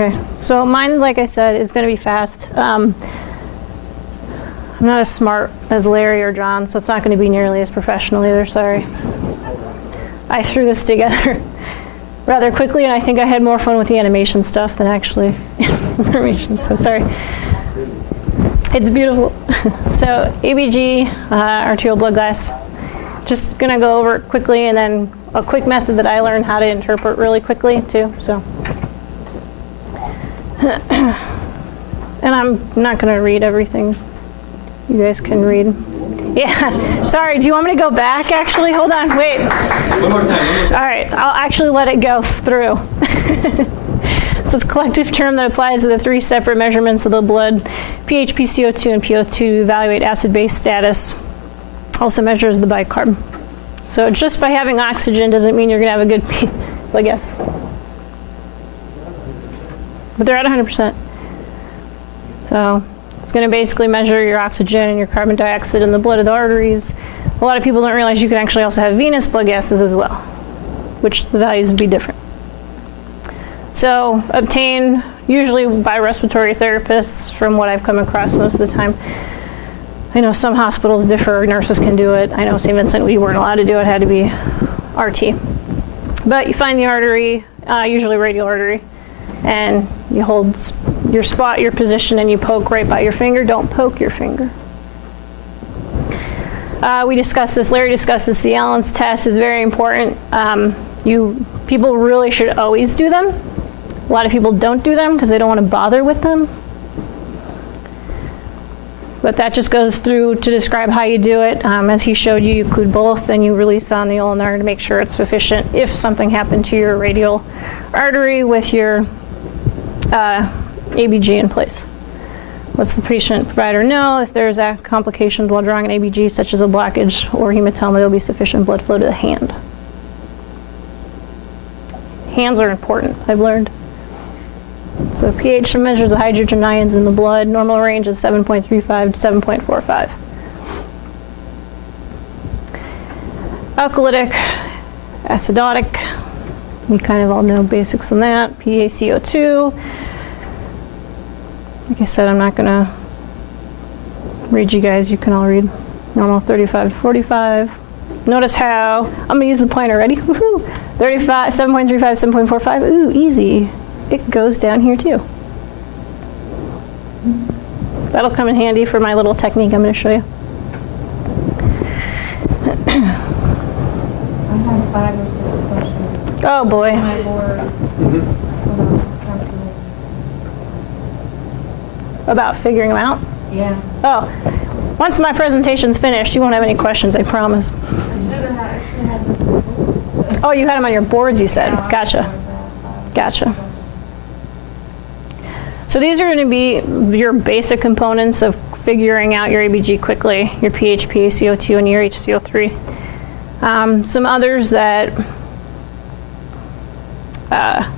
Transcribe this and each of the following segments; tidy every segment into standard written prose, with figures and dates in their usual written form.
Okay, so mine, like I said, is going to be fast. I'm not as smart as Larry or John, so it's not going to be nearly as professional either, sorry. I threw this together rather quickly, and I think I had more fun with the animation stuff than actually information, so sorry. It's beautiful. So ABG, arterial blood gas. Just going to go over it quickly, and then a quick method that I learned how to interpret really quickly too. So, and I'm not going to read everything. You guys can read. Yeah. Sorry. Do you want me to go back? Actually, hold on. Wait. One more time. All right. I'll actually let it go through. So it's a collective term that applies to the three separate measurements of the blood: pH, PCO2, and PO2 to evaluate acid-base status. Also measures the bicarb. So just by having oxygen doesn't mean you're going to have a good blood gas. But they're at 100%. So it's going to basically measure your oxygen and your carbon dioxide in the blood of the arteries. A lot of people don't realize you can actually also have venous blood gases as well, which the values would be different. So obtained usually by respiratory therapists from what I've come across most of the time. I know some hospitals differ, nurses can do it. I know St. Vincent, we weren't allowed to do it, had to be RT. But you find the artery, usually radial artery, and you hold your spot, your position, and you poke right by your finger. Don't poke your finger. We discussed this, Larry discussed this, the Allen's test is very important. People really should always do them. A lot of people don't do them because they don't want to bother with them. But that just goes through to describe how you do it. As he showed you, you include both, and you release on the ulnar to make sure it's sufficient if something happened to your radial artery with your ABG in place. Lets the patient provider know if there's complications while drawing an ABG, such as a blockage or hematoma, there will be sufficient blood flow to the hand. Hands are important, I've learned. So pH measures the hydrogen ions in the blood. Normal range is 7.35 to 7.45. Alkalytic, acidotic. We kind of all know basics on that. PaCO2. Like I said, I'm not going to read you guys. You can all read. Normal 35 to 45. Notice how, I'm going to use the pointer. Ready? Woohoo! 35, 7.35, 7.45. Ooh, easy. It goes down here too. That'll come in handy for my little technique I'm going to show you. I have 5 or 6 questions. Oh boy. My board. About figuring them out? Yeah. Oh, once my presentation's finished, you won't have any questions, I promise. I should have this before. Oh, you had them on your boards, you said. Gotcha. Gotcha. So these are going to be your basic components of figuring out your ABG quickly, your pH, PaCO2, and your HCO3. Some others that are,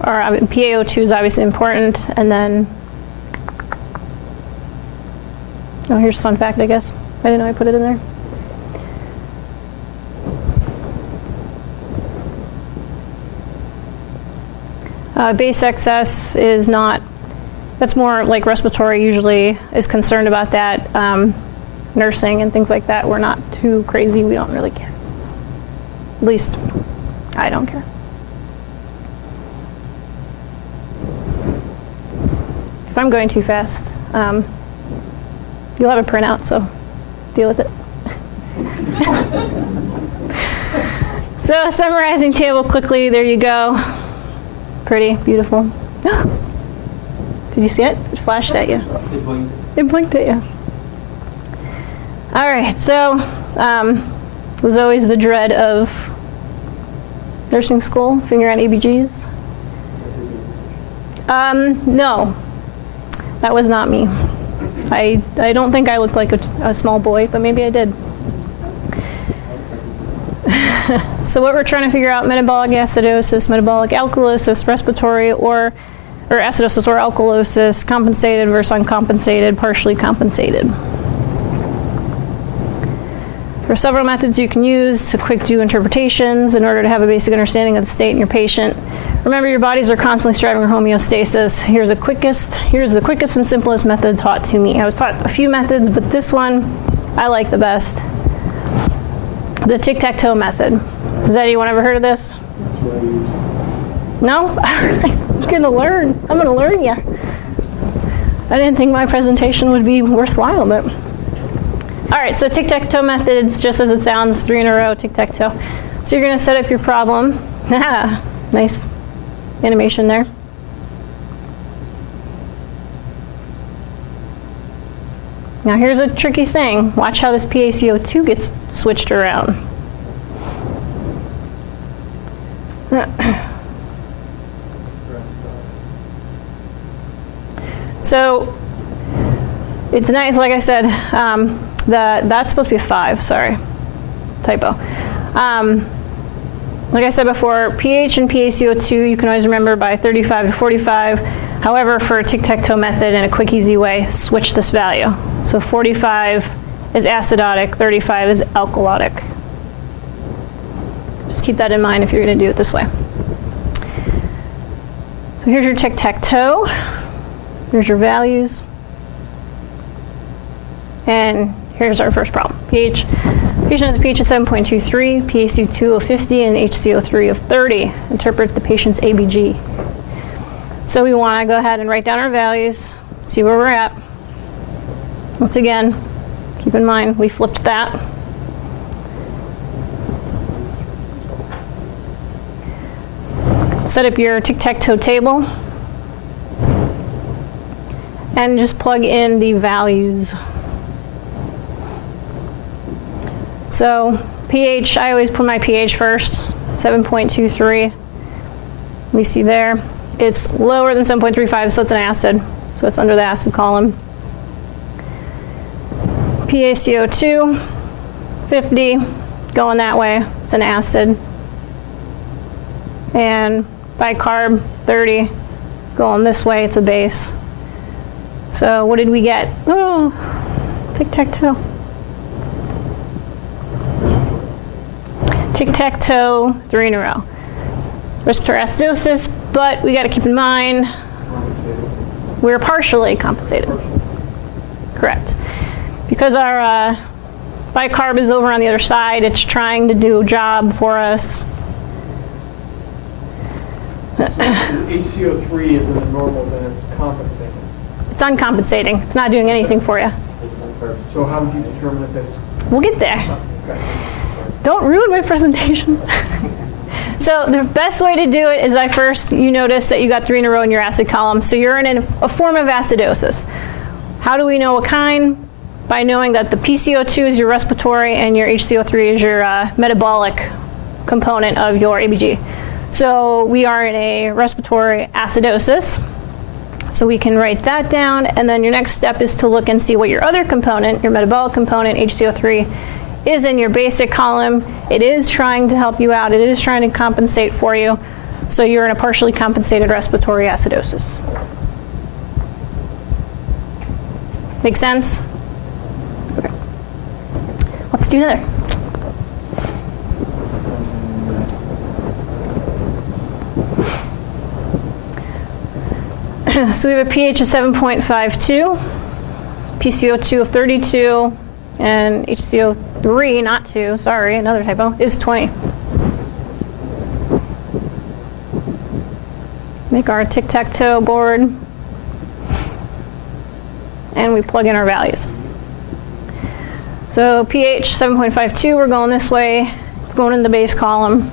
PaO2 is obviously important, and then, oh, here's a fun fact, I guess. I didn't know I put it in there. Base excess is not, that's more like respiratory usually is concerned about that. Nursing and things like that, we're not too crazy, we don't really care. At least, I don't care. If I'm going too fast, you'll have a printout, so deal with it. So summarizing table quickly, there you go. Pretty, beautiful. Did you see it? It flashed at you. It blinked at you. All right, so it was always the dread of nursing school, figuring out ABGs. No, that was not me. I don't think I looked like a small boy, but maybe I did. So what we're trying to figure out, metabolic acidosis, metabolic alkalosis, respiratory or acidosis or alkalosis, compensated versus uncompensated, partially compensated. There are several methods you can use to quick do interpretations in order to have a basic understanding of the state in your patient. Remember, your bodies are constantly striving for homeostasis. Here's the quickest and simplest method taught to me. I was taught a few methods, but this one I like the best. The tic-tac-toe method. Has anyone ever heard of this? No? I'm gonna learn. I'm gonna learn ya. I didn't think my presentation would be worthwhile, but. All right, so tic-tac-toe method, it's just as it sounds, 3 in a row, tic-tac-toe. So you're gonna set up your problem. Nice animation there. Now here's a tricky thing. Watch how this PaCO2 gets switched around. So it's nice, like I said, that's supposed to be a 5, sorry, typo. Like I said before, pH and PaCO2 you can always remember by 35 to 45. However, for a tic-tac-toe method in a quick, easy way, switch this value. So 45 is acidotic, 35 is alkalotic. Just keep that in mind if you're going to do it this way. So here's your tic-tac-toe. Here's your values. And here's our first problem. pH. Patient has a pH of 7.23, PaCO2 of 50, and HCO3 of 30. Interpret the patient's ABG. So we want to go ahead and write down our values, see where we're at. Once again, keep in mind we flipped that. Set up your tic-tac-toe table and just plug in the values. So pH, I always put my pH first, 7.23. We see there. It's lower than 7.35, so it's an acid. So it's under the acid column. PaCO2, 50, going that way, it's an acid. And bicarb, 30, going this way, it's a base. So what did we get? Oh, tic-tac-toe. Tic-tac-toe, 3 in a row. Respiratory acidosis, but we got to keep in mind we're partially compensated. Correct. Because our bicarb is over on the other side, it's trying to do a job for us. HCO3 isn't normal, then it's compensating. It's uncompensating. It's not doing anything for you. So how would you determine if it's... We'll get there. Okay. Don't ruin my presentation. So the best way to do it is you notice that you got 3 in a row in your acid column. So you're in a form of acidosis. How do we know what kind? By knowing that the PaCO2 is your respiratory and your HCO3 is your metabolic component of your ABG. So we are in a respiratory acidosis. So we can write that down, and then your next step is to look and see what your other component, your metabolic component, HCO3, is in your basic column. It is trying to help you out. It is trying to compensate for you. So you're in a partially compensated respiratory acidosis. Make sense? Okay. Let's do another. So we have a pH of 7.52, PaCO2 of 32, and HCO3, not 2, sorry, another typo, is 20. Make our tic-tac-toe board, and we plug in our values. So pH 7.52, we're going this way, it's going in the base column.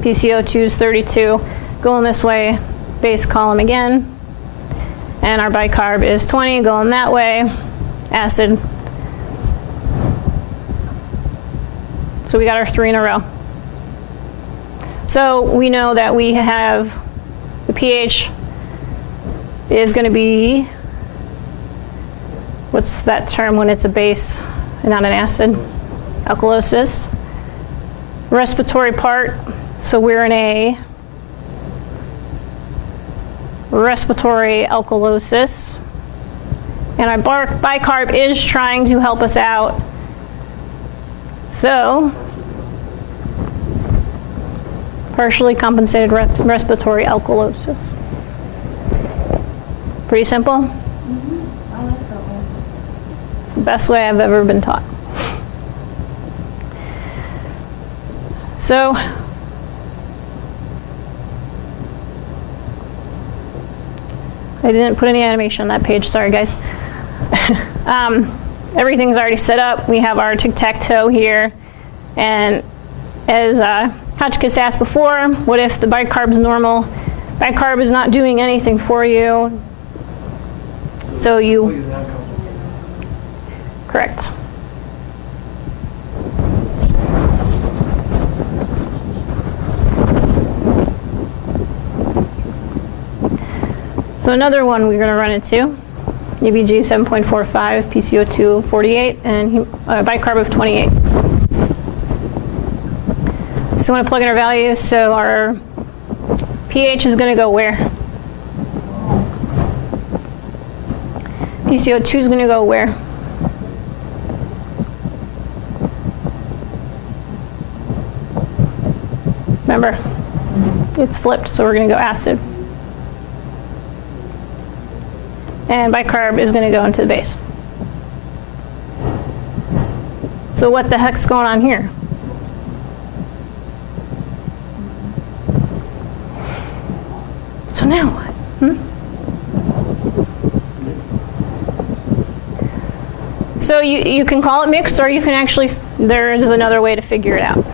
PaCO2 is 32, going this way, base column again. And our bicarb is 20, going that way, acid. So we got our 3 in a row. So we know that we have the pH is going to be, what's that term when it's a base and not an acid? Alkalosis. Respiratory part, so we're in a respiratory alkalosis. And our bicarb is trying to help us out. So partially compensated respiratory alkalosis. Pretty simple. I like that one. It's the best way I've ever been taught. So, I didn't put any animation on that page, sorry guys. Everything's already set up. We have our tic-tac-toe here. And as Hotchkiss asked before, what if the bicarb's normal? Bicarb is not doing anything for you. So you, correct. So another one we're going to run into, ABG 7.45, PCO2 48, and bicarb of 28. So we want to plug in our values. So our pH is going to go where? PCO2 is going to go where? Remember, it's flipped, so we're going to go acid. And bicarb is going to go into the base. So what the heck's going on here? So now what? So you can call it mixed, or you can actually, there is another way to figure it out.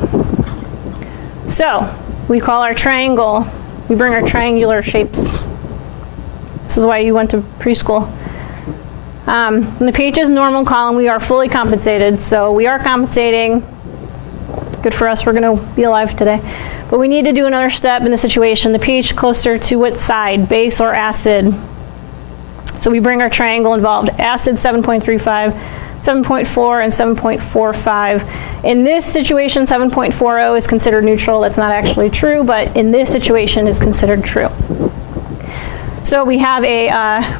So we call our triangle, we bring our triangular shapes. This is why you went to preschool. In the pH is normal column, we are fully compensated. So we are compensating. Good for us, we're going to be alive today. But we need to do another step in the situation. The pH closer to what side, base or acid? So we bring our triangle involved. Acid 7.35, 7.4, and 7.45. In this situation, 7.40 is considered neutral. That's not actually true, but in this situation is considered true. So we have a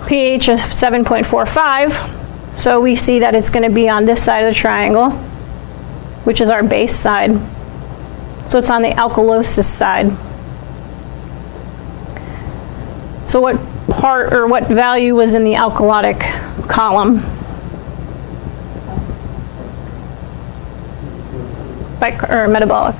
pH of 7.45. So we see that it's going to be on this side of the triangle, which is our base side. So it's on the alkalosis side. So what part or what value was in the alkalotic column? Or metabolic.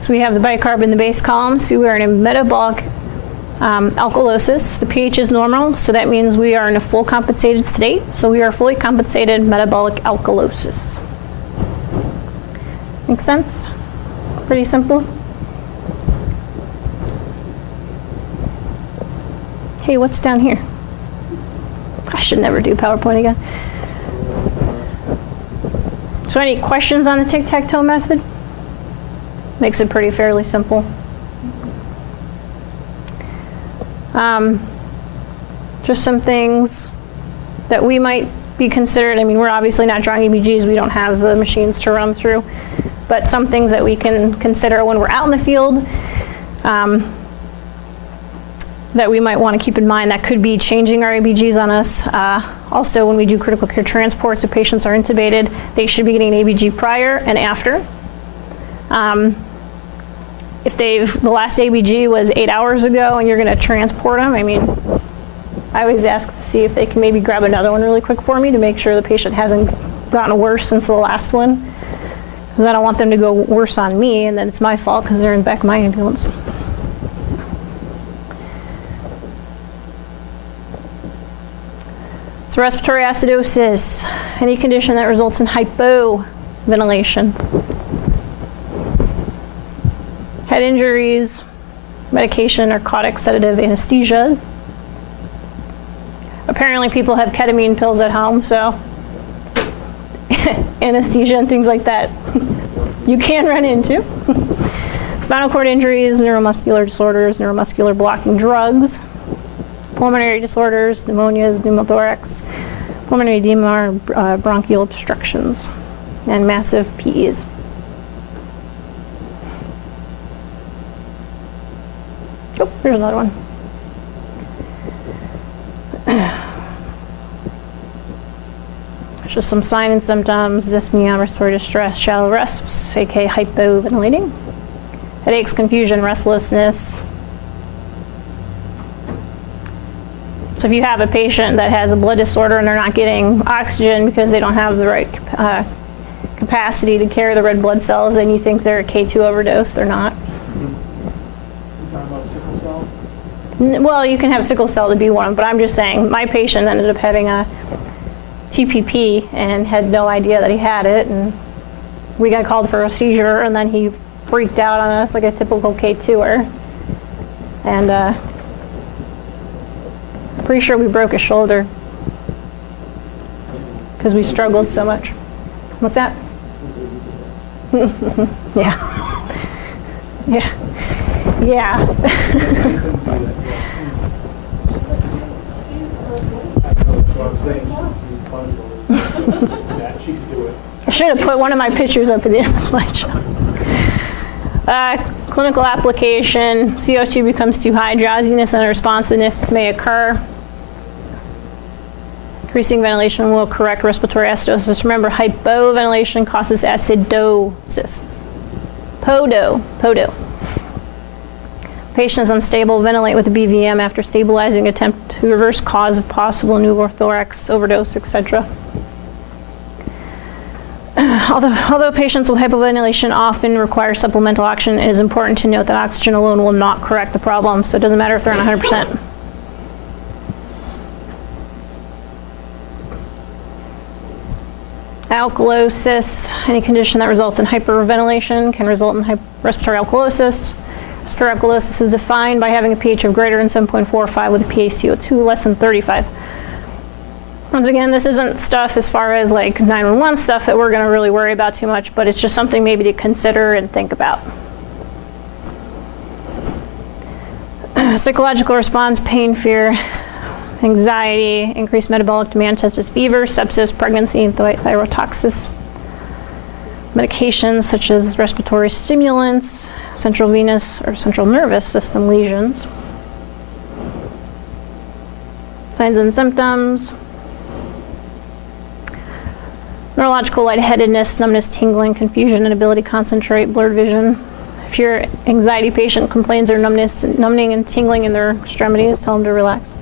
So we have the bicarb in the base column, so we are in a metabolic alkalosis. The pH is normal, so that means we are in a full compensated state. So we are fully compensated metabolic alkalosis. Make sense? Pretty simple. Hey, what's down here? I should never do PowerPoint again. So any questions on the tic-tac-toe method? Makes it pretty fairly simple. Just some things that we might be considered. I mean, we're obviously not drawing ABGs. We don't have the machines to run through. But some things that we can consider when we're out in the field that we might want to keep in mind that could be changing our ABGs on us. Also, when we do critical care transports, if patients are intubated, they should be getting an ABG prior and after. If the last ABG was 8 hours ago and you're going to transport them, I mean, I always ask to see if they can maybe grab another one really quick for me to make sure the patient hasn't gotten worse since the last one. Because I don't want them to go worse on me and then it's my fault because they're in the back of my ambulance. So respiratory acidosis, any condition that results in hypoventilation. Head injuries, medication, narcotic, sedative, anesthesia. Apparently people have ketamine pills at home, so anesthesia and things like that you can run into. Spinal cord injuries, neuromuscular disorders, neuromuscular blocking drugs, pulmonary disorders, pneumonias, pneumothorax, pulmonary edema, bronchial obstructions, and massive PEs. Oh, here's another one. Just some sign and symptoms: dyspnea, respiratory distress, shallow rests, aka hypoventilating, headaches, confusion, restlessness. So if you have a patient that has a blood disorder and they're not getting oxygen because they don't have the right capacity to carry the red blood cells, and you think they're a K2 overdose, they're not. You're talking about sickle cell? Well, you can have sickle cell to be one, but I'm just saying my patient ended up having a TPP and had no idea that he had it, and we got called for a seizure, and then he freaked out on us like a typical K2er. And pretty sure we broke his shoulder because we struggled so much. What's that? Yeah. Yeah. Yeah. I should have put one of my pictures up at the end of the slideshow. Clinical application: CO2 becomes too high, drowsiness and responsiveness may occur. Increasing ventilation will correct respiratory acidosis. Remember, hypoventilation causes acidosis. PODO. Patient is unstable, ventilate with a BVM after stabilizing, attempt to reverse cause of possible pneumothorax, overdose, etc. Although patients with hypoventilation often require supplemental oxygen, it is important to note that oxygen alone will not correct the problem, so it doesn't matter if they're on 100%. Alkalosis: any condition that results in hyperventilation can result in respiratory alkalosis. Respiratory alkalosis is defined by having a pH of greater than 7.45 with a PaCO2 less than 35. Once again, this isn't stuff as far as like 911 stuff that we're going to really worry about too much, but it's just something maybe to consider and think about. Psychological response: pain, fear, anxiety, increased metabolic demand such as fever, sepsis, pregnancy, and thyrotoxis. Medications such as respiratory stimulants, central venous or central nervous system lesions. Signs and symptoms: neurological lightheadedness, numbness, tingling, confusion, inability to concentrate, blurred vision. If your anxiety patient complains of numbing and tingling in their extremities, tell them to relax.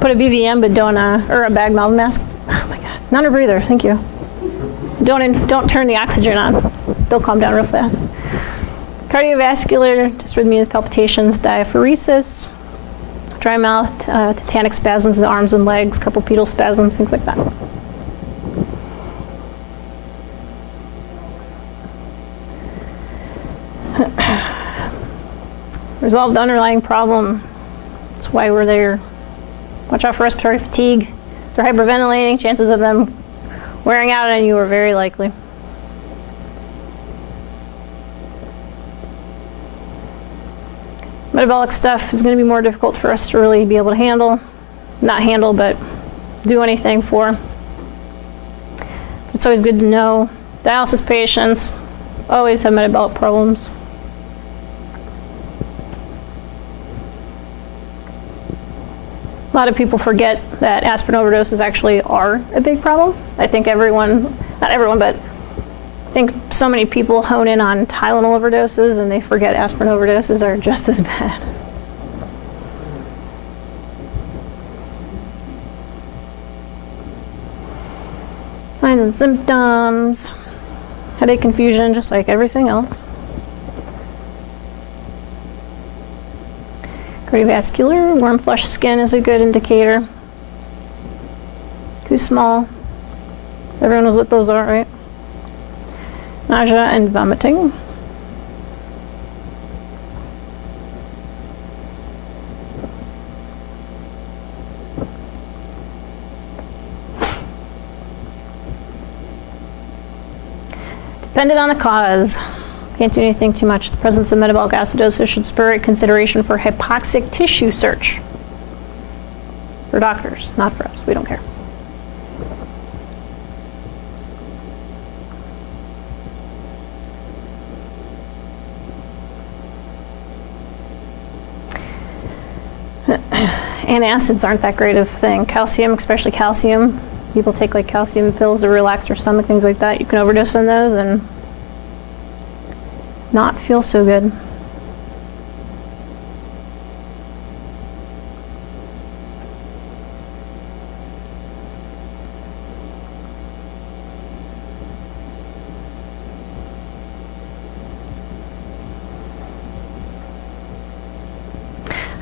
Put a BVM, but don't, or a bag valve mask. Oh my God, not a breather, thank you. Don't turn the oxygen on. They'll calm down real fast. Cardiovascular: dysrhythmias, palpitations, diaphoresis, dry mouth, tetanic spasms in the arms and legs, carpal pedal spasms, things like that. Resolve the underlying problem. That's why we're there. Watch out for respiratory fatigue. If they're hyperventilating, chances of them wearing out on you are very likely. Metabolic stuff is going to be more difficult for us to really be able to handle. Not handle, but do anything for. It's always good to know. Dialysis patients always have metabolic problems. A lot of people forget that aspirin overdoses actually are a big problem. I think everyone, not everyone, but I think so many people hone in on Tylenol overdoses and they forget aspirin overdoses are just as bad. Signs and symptoms: headache, confusion, just like everything else. Cardiovascular: warm, flushed skin is a good indicator. Too small. Everyone knows what those are, right? Nausea and vomiting. Dependent on the cause. Can't do anything too much. The presence of metabolic acidosis should spur consideration for hypoxic tissue search. For doctors, not for us. We don't care. Antacids aren't that great of a thing. Calcium, especially calcium, People take like calcium pills to relax their stomach, things like that. You can overdose on those and not feel so good.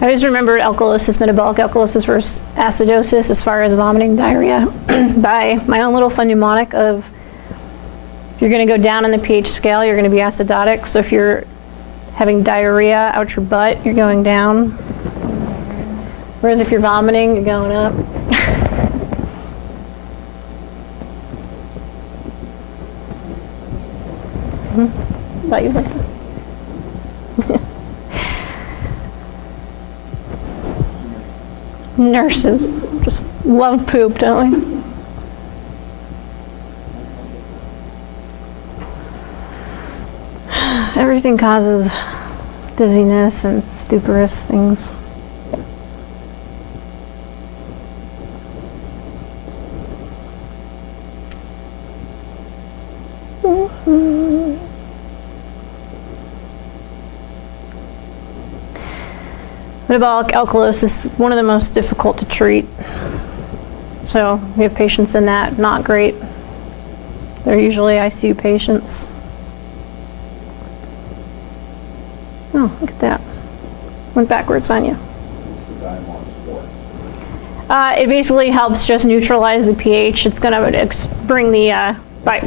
I always remember alkalosis, metabolic alkalosis versus acidosis as far as vomiting, diarrhea by my own little fun mnemonic of if you're going to go down on the pH scale, you're going to be acidotic. So if you're having diarrhea out your butt, you're going down. Whereas if you're vomiting, you're going up. Thought you'd like that. Nurses just love poop, don't we? Everything causes dizziness and stuporous things. Metabolic alkalosis is one of the most difficult to treat. So we have patients in that, not great. They're usually ICU patients. Oh, look at that. Went backwards on you. It basically helps just neutralize the pH. It's going to bring the,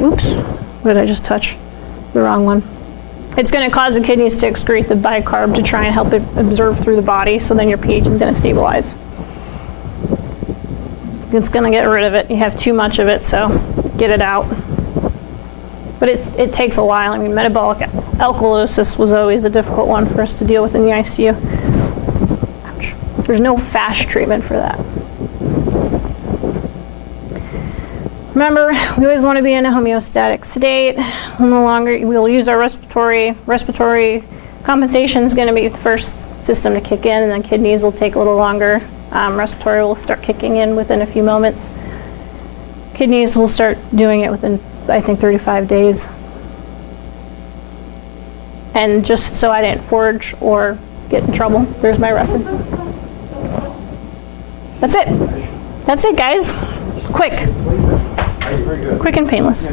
oops, what did I just touch? The wrong one. It's going to cause the kidneys to excrete the bicarb to try and help it absorb through the body, so then your pH is going to stabilize. It's going to get rid of it. You have too much of it, so get it out. But it takes a while. I mean, metabolic alkalosis was always a difficult one for us to deal with in the ICU. Ouch. There's no fast treatment for that. Remember, we always want to be in a homeostatic state. We'll use our respiratory compensation is going to be the first system to kick in, and then kidneys will take a little longer. Respiratory will start kicking in within a few moments. Kidneys will start doing it within, I think, 35 days. And just so I didn't forge or get in trouble, there's my references. That's it. That's it, guys. Quick. Quick and painless.